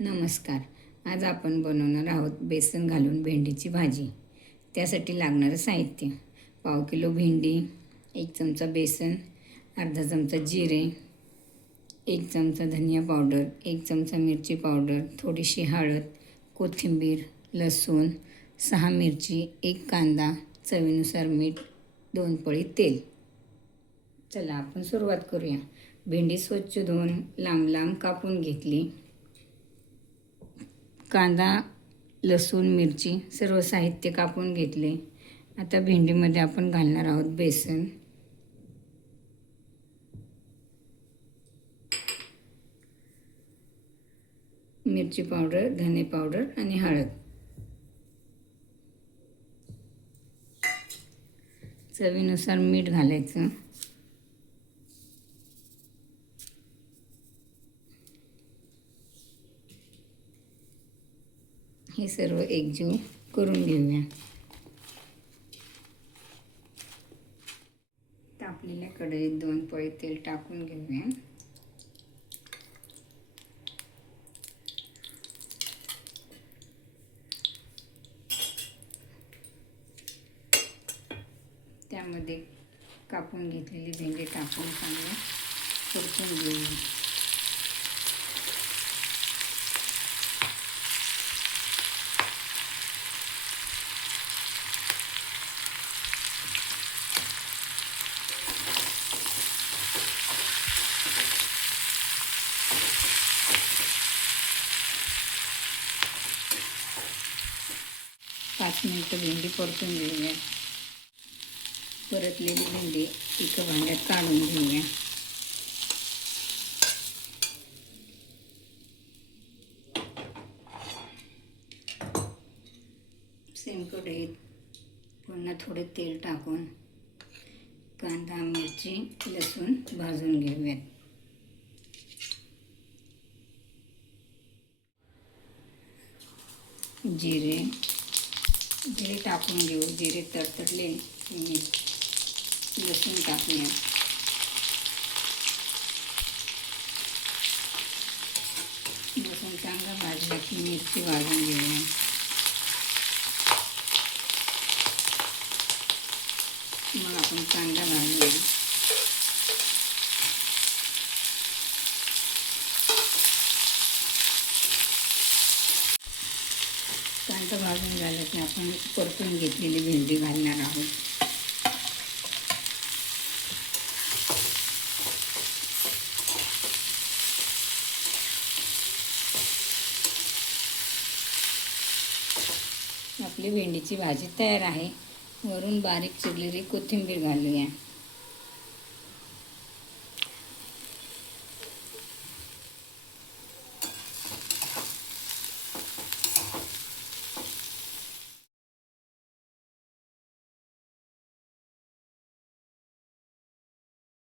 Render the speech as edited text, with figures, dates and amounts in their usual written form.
नमस्कार. आज आपण बनवणार आहोत बेसन घालून भेंडीची भाजी. त्यासाठी लागणारं साहित्य: पाव किलो भेंडी, 1 चमचा बेसन, अर्धा चमचा जिरे, 1 चमचा धनिया पावडर, 1 चमचा मिरची पावडर, थोडीशी हळद, कोथिंबीर, लसूण, 6 मिरची, 1 कांदा, चवीनुसार मीठ, 2 पळी तेल. चला आपण सुरुवात करूया. भेंडी स्वच्छ धुवून लांब लांब कापून घेतली. कांदा, लसूण, मिरची सर्व साहित्य कापून घेतले. आता भेंडीमध्ये आपण घालणार आहोत बेसन, मिरची पावडर, धने पावडर आणि हळद. चवीनुसार मीठ घालायचं. हे सर्व एकजीव करून घेऊया. तापलेल्या कढईत 2 पळी तेल टाकून घेऊया. त्यामध्ये कापून घेतलेली भेंडी टाकून चांगलं परतून घेऊया. पाच मिनिटं भेंडी परतून घेऊया. परतलेली भेंडी एका भांड्यात काढून घेऊया. सेम कढईत पुन्हा थोडे तेल टाकून कांदा, मिरची, लसूण भाजून घेऊयात. जिरे टाकून घेऊ. जिरे तडतडले की लसूण टाकूया. लसूण चांगला भाजला की मिरची भाजून घेऊया. मग आपण कांदा घालूया. कांदा भाजून झाला की आपण परतून घेतलेली भेंडी घालणार आहोत. आपली भेंडीची भाजी तयार आहे. वरून बारीक चिरलेली कोथिंबीर घालूया.